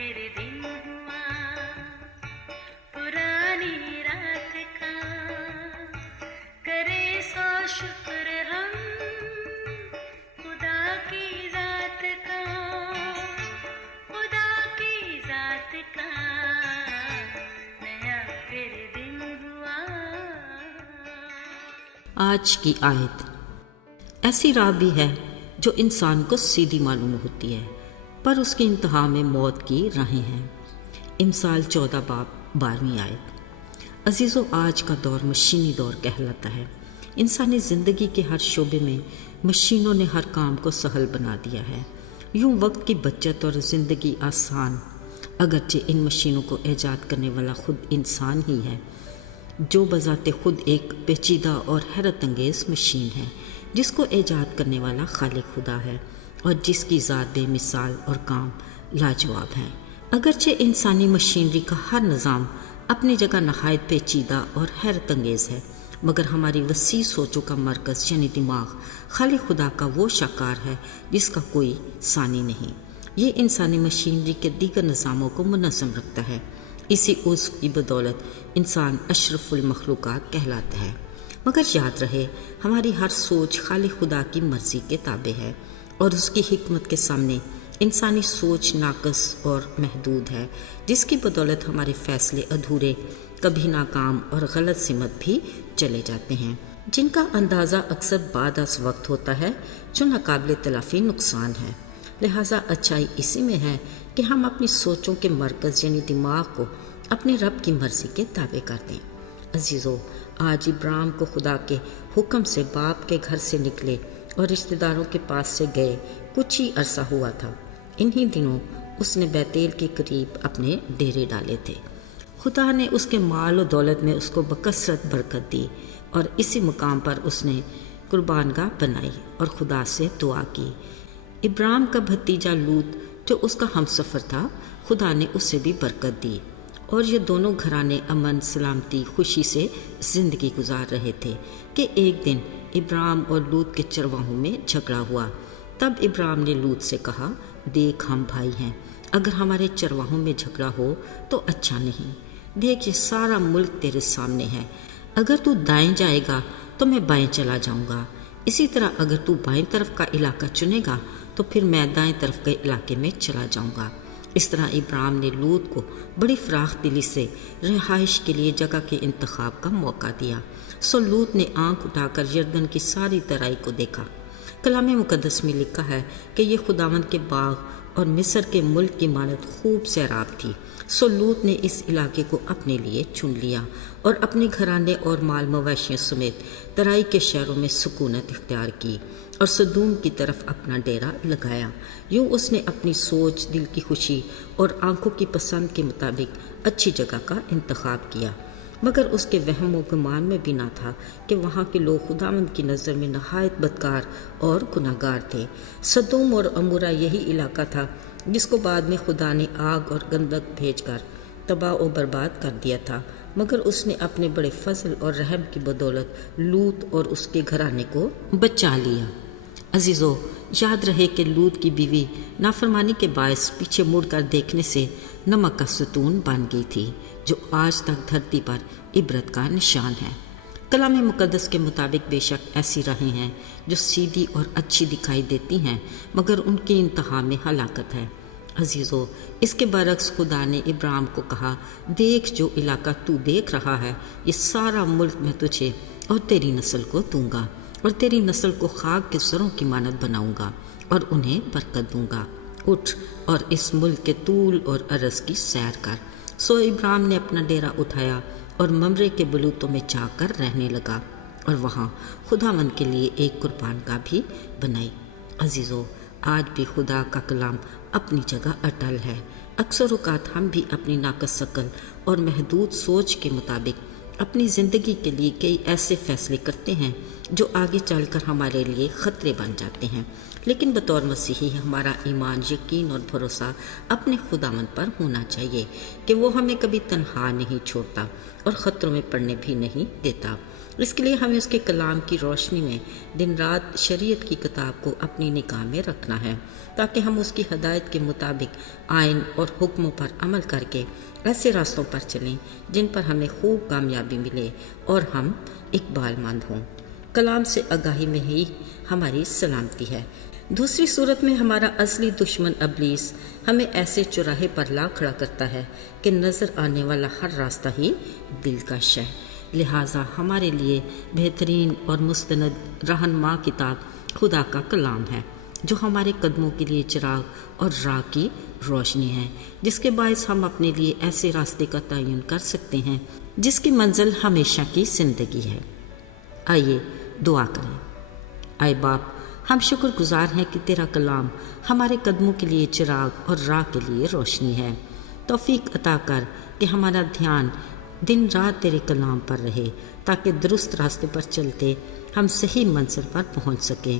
फिर दिन हुआ पुरानी रात का, करे सो शुक्र हम खुदा की जात का, खुदा की जात का, नया फिर दिन हुआ। आज की आयत। ऐसी राह भी है जो इंसान को सीधी मालूम होती है, पर उसकी इंतहा में मौत की राहें हैं। इमसाल 14 बाब 12वीं आयत। अजीज़ों, आज का दौर मशीनी दौर कहलाता है। इंसानी ज़िंदगी के हर शोबे में मशीनों ने हर काम को सहल बना दिया है। यूँ वक्त की बचत और ज़िंदगी आसान, अगरचे इन मशीनों को ईजाद करने वाला खुद इंसान ही है, जो बज़ाते खुद एक पेचीदा और हैरत अंगेज़ मशीन है, जिसको ईजाद करने वाला खालिक खुदा है और जिसकी ज़ात बेमिसाल और काम लाजवाब है। अगरचे इंसानी मशीनरी का हर निज़ाम अपनी जगह नहायत पेचीदा और हैरत अंगेज़ है, मगर हमारी वसी सोचों का मरकज़ यानी दिमाग खालिक खुदा का वो शाकार है जिसका कोई सानी नहीं। ये इंसानी मशीनरी के दीगर निज़ामों को मुनज़्ज़म रखता है। इसी उसकी बदौलत इंसान अशरफुल मखलूक़ात कहलाता है। मगर याद रहे, हमारी हर सोच खालिक खुदा की मर्ज़ी के ताबे है और उसकी हिकमत के सामने इंसानी सोच नाक़स और महदूद है, जिसकी बदौलत हमारे फ़ैसले अधूरे, कभी नाकाम और गलत सिमत भी चले जाते हैं, जिनका अंदाज़ा अक्सर बाद अस वक्त होता है, जो नाकाबिल तलाफ़ी नुकसान है। लिहाजा अच्छाई इसी में है कि हम अपनी सोचों के मरकज़ यानी दिमाग को अपने रब की मर्ज़ी के ताबे कर दें। अजीज़ों, आज इब्राहिम को खुदा के हुक्म से बाप के घर से निकले और रिश्तेदारों के पास से गए कुछ ही अरसा हुआ था। इन्हीं दिनों उसने बैतेल के करीब अपने डेरे डाले थे। खुदा ने उसके माल और दौलत में उसको बकसरत बरकत दी और इसी मुकाम पर उसने कुर्बानगाह बनाई और खुदा से दुआ की। इब्राहिम का भतीजा लूत जो उसका हमसफ़र था, खुदा ने उससे भी बरकत दी और ये दोनों घराने अमन, सलामती, खुशी से ज़िंदगी गुजार रहे थे कि एक दिन इब्राहिम और लूत के चरवाहों में झगड़ा हुआ। तब इब्राहिम ने लूत से कहा, देख हम भाई हैं, अगर हमारे चरवाहों में झगड़ा हो तो अच्छा नहीं। देख ये सारा मुल्क तेरे सामने है, अगर तू दाएं जाएगा तो मैं बाएं चला जाऊंगा, इसी तरह अगर तू बाएं तरफ का इलाका चुनेगा तो फिर मैं दाएं तरफ के इलाके में चला जाऊंगा। इस तरह इब्राहिम ने लूत को बड़ी फराख दिली से रिहाइश के लिए जगह के इंतखाब का मौका दिया। सो लूत ने आंख उठाकर यरदन की सारी तराई को देखा। कलाम मुकद्दस में लिखा है कि ये खुदावंद के बाग और मिस्र के मुल्क की मानद खूब सैराब थी। सो लूत ने इस इलाके को अपने लिए चुन लिया और अपने घराने और माल मवेशियों समेत तराई के शहरों में सुकूनत इख्तियार की और सदूम की तरफ अपना डेरा लगाया। यूँ उसने अपनी सोच, दिल की खुशी और आंखों की पसंद के मुताबिक अच्छी जगह का इंतखाब किया, मगर उसके वहम व गुमान में भी ना था कि वहाँ के लोग खुदावंद की नज़र में नहायत बदकार और गुनाहगार थे। सदूम और अमूरा यही इलाका था जिसको बाद में खुदा ने आग और गंधक भेजकर तबाह और बर्बाद कर दिया था, मगर उसने अपने बड़े फजल और रहम की बदौलत लूत और उसके घराने को बचा लिया। अजीज़ों, याद रहे कि लूत की बीवी नाफरमानी के बायस पीछे मुड़कर देखने से नमक का सतून बन गई थी, जो आज तक धरती पर इबरत का निशान है। कलाम मुकद्दस के मुताबिक बेशक ऐसी राहें हैं जो सीधी और अच्छी दिखाई देती हैं, मगर उनकी इंतहा में हलाकत है। अजीज़ों, इसके बरक्स खुदा ने इब्राहिम को कहा, देख जो इलाका तू देख रहा है, ये सारा मुल्क मैं तुझे और तेरी नस्ल को दूंगा और तेरी नस्ल को खाक के सरों की मानद बनाऊंगा और उन्हें बरकत दूंगा। उठ और इस मुल्क के तूल और अरज़ की सैर कर। सो इब्राहिम ने अपना डेरा उठाया और ममरे के बलूतों में जाकर रहने लगा और वहाँ खुदावंद के लिए एक कुर्बानगाह भी बनाई। अजीज़ों, आज भी खुदा का कलाम अपनी जगह अटल है। अक्सर औक़ात हम भी अपनी नाक़स शकल और महदूद सोच के मुताबिक अपनी ज़िंदगी के लिए कई ऐसे फ़ैसले करते हैं जो आगे चलकर हमारे लिए ख़तरे बन जाते हैं, लेकिन बतौर मसीही हमारा ईमान, यकीन और भरोसा अपने खुदावंद पर होना चाहिए कि वो हमें कभी तन्हा नहीं छोड़ता और ख़तरों में पड़ने भी नहीं देता। اس کے لیے ہمیں اس کے کلام کی روشنی میں دن رات شریعت کی کتاب کو اپنی نگاہ میں رکھنا ہے، تاکہ ہم اس کی ہدایت کے مطابق آئین اور حکموں پر عمل کر کے ایسے راستوں پر چلیں جن پر ہمیں خوب کامیابی ملے اور ہم اقبال مند ہوں۔ کلام سے آگاہی میں ہی ہماری سلامتی ہے۔ دوسری صورت میں ہمارا اصلی دشمن ابلیس ہمیں ایسے چوراہے پر لا کھڑا کرتا ہے کہ نظر آنے والا ہر راستہ ہی دلکش ہے۔ لہٰذا ہمارے لیے بہترین اور مستند رہنما کتاب خدا کا کلام ہے، جو ہمارے قدموں کے لیے چراغ اور راہ کی روشنی ہے، جس کے باعث ہم اپنے لیے ایسے راستے کا تعین کر سکتے ہیں جس کی منزل ہمیشہ کی زندگی ہے۔ آئیے دعا کریں۔ اے باپ، ہم شکر گزار ہیں کہ تیرا کلام ہمارے قدموں کے لیے چراغ اور راہ کے لیے روشنی ہے۔ توفیق عطا کر کہ ہمارا دھیان دن رات تیرے کلام پر رہے، تاکہ درست راستے پر چلتے ہم صحیح منزل پر پہنچ سکیں۔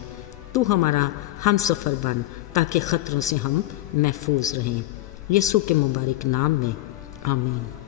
تو ہمارا ہم سفر بن تاکہ خطروں سے ہم محفوظ رہیں۔ یسوع کے مبارک نام میں آمین۔